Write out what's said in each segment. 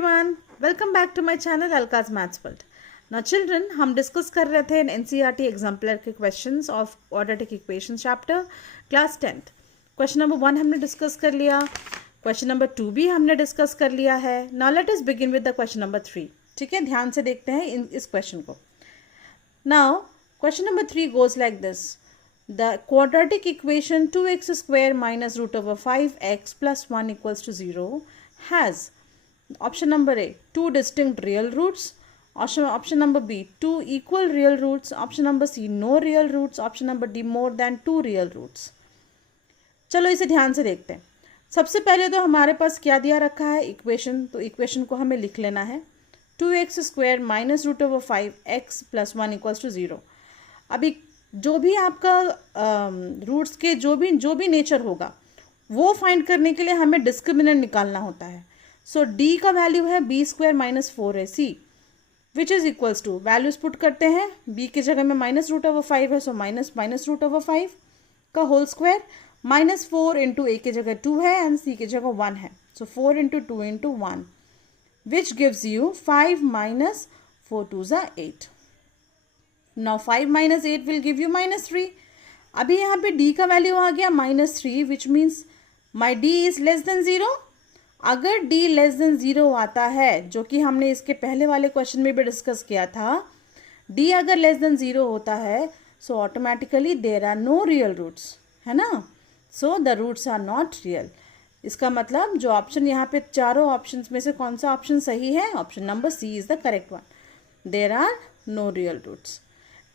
everyone, welcome back to my channel Alka's Maths World. Now children, हम discuss कर रहे थे NCERT एग्जाम्पलर के questions of quadratic equations chapter class 10th. Question number 1 हमने discuss कर लिया, क्वेश्चन नंबर 2 भी हमने डिस्कस कर लिया है. Now let us begin with the question number 3. ठीक है, ध्यान से देखते हैं इस क्वेश्चन को. Now question number 3 goes like this. The quadratic equation 2x square minus root over 5x plus 1 equals to 0 has option number A 2 distinct real roots, option number B 2 equal real roots, option number C no real roots, option number D more than 2 real roots. चलो इसे ध्यान से देखते हैं. सबसे पहले तो हमारे पास क्या दिया रखा है इक्वेशन, तो इक्वेशन को हमें लिख लेना है 2x square minus root over 5x plus 1 equals to 0. अभी जो भी आपका रूट्स के जो भी नेचर होगा वो फाइंड करने के लिए हमें डिस्क्रिमिनेंट निकालना होता है. सो डी का वैल्यू है B square minus 4ac which is equals to, values put करते हैं. बी की जगह में माइनस रूट ओवर 5 है, सो माइनस रूट ओवर 5 का होल स्क्वायर माइनस 4 इंटू ए की जगह 2 है एंड सी की जगह 1 है. सो 4 into 2 into 1 which gives you 5 minus 4 2 ज़ा 8. Now 5 minus 8 will give you minus 3. अभी यहाँ पे d का वैल्यू आ गया minus 3 which means my d is less than 0. अगर d less than 0 आता है, जो कि हमने इसके पहले वाले क्वेश्चन में भी डिस्कस किया था, d अगर less than 0 होता है so automatically there are no real roots, है ना. so the roots are not real. इसका मतलब जो ऑप्शन यहाँ पे चारों ऑप्शंस में से कौन सा ऑप्शन सही है, option number C is the correct one. There are no real roots.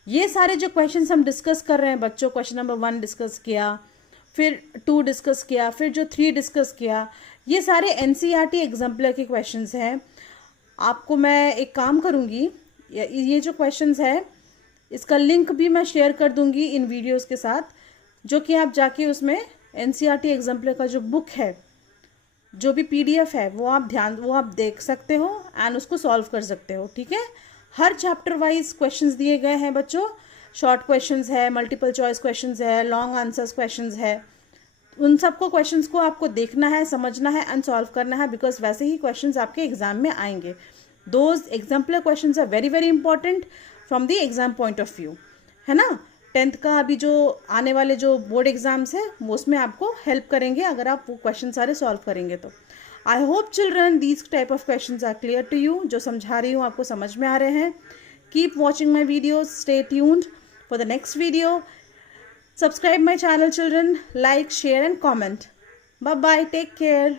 ये सारे जो क्वेश्चंस हम डिस्कस कर रहे हैं बच्चों, क्वेश्चन नंबर 1 डिस्कस किया, फिर 2 डिस्कस किया, फिर जो 3 डिस्कस किया, ये सारे एनसीईआरटी एग्जाम्पलर के क्वेश्चंस हैं. आपको मैं एक काम करूँगी, ये जो क्वेश्चंस है इसका लिंक भी मैं शेयर कर दूँगी इन वीडियोस के साथ, जो कि आप जाके उसमें एनसीईआरटी एग्जाम्पलर का जो बुक है, जो भी PDF है वो आप देख सकते हो एंड उसको सॉल्व कर सकते हो. ठीक है, हर चैप्टर वाइज क्वेश्चंस दिए गए हैं बच्चों. शॉर्ट क्वेश्चंस है, मल्टीपल चॉइस क्वेश्चंस है, लॉन्ग आंसर्स क्वेश्चंस है. उन सबको क्वेश्चंस को आपको देखना है, समझना है एंड सॉल्व करना है, बिकॉज वैसे ही क्वेश्चंस आपके एग्जाम में आएंगे. Those exemplar questions are very very important from the exam point of view, है ना. 10th का अभी जो आने वाले जो बोर्ड एग्जाम्स है वो उसमें आपको हेल्प करेंगे अगर आप वो क्वेश्चन सारे सॉल्व करेंगे तो. I hope children these type of questions are clear to you. जो समझा रही हूँ आपको समझ में आ रहे हैं. Keep watching my videos. Stay tuned for the next video. Subscribe my channel children. Like, share and comment. Bye bye. Take care.